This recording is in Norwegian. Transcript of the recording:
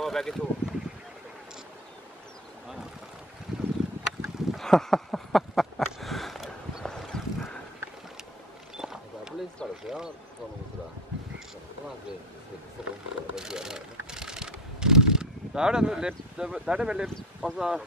kommer begge to. Da er det veldig, altså...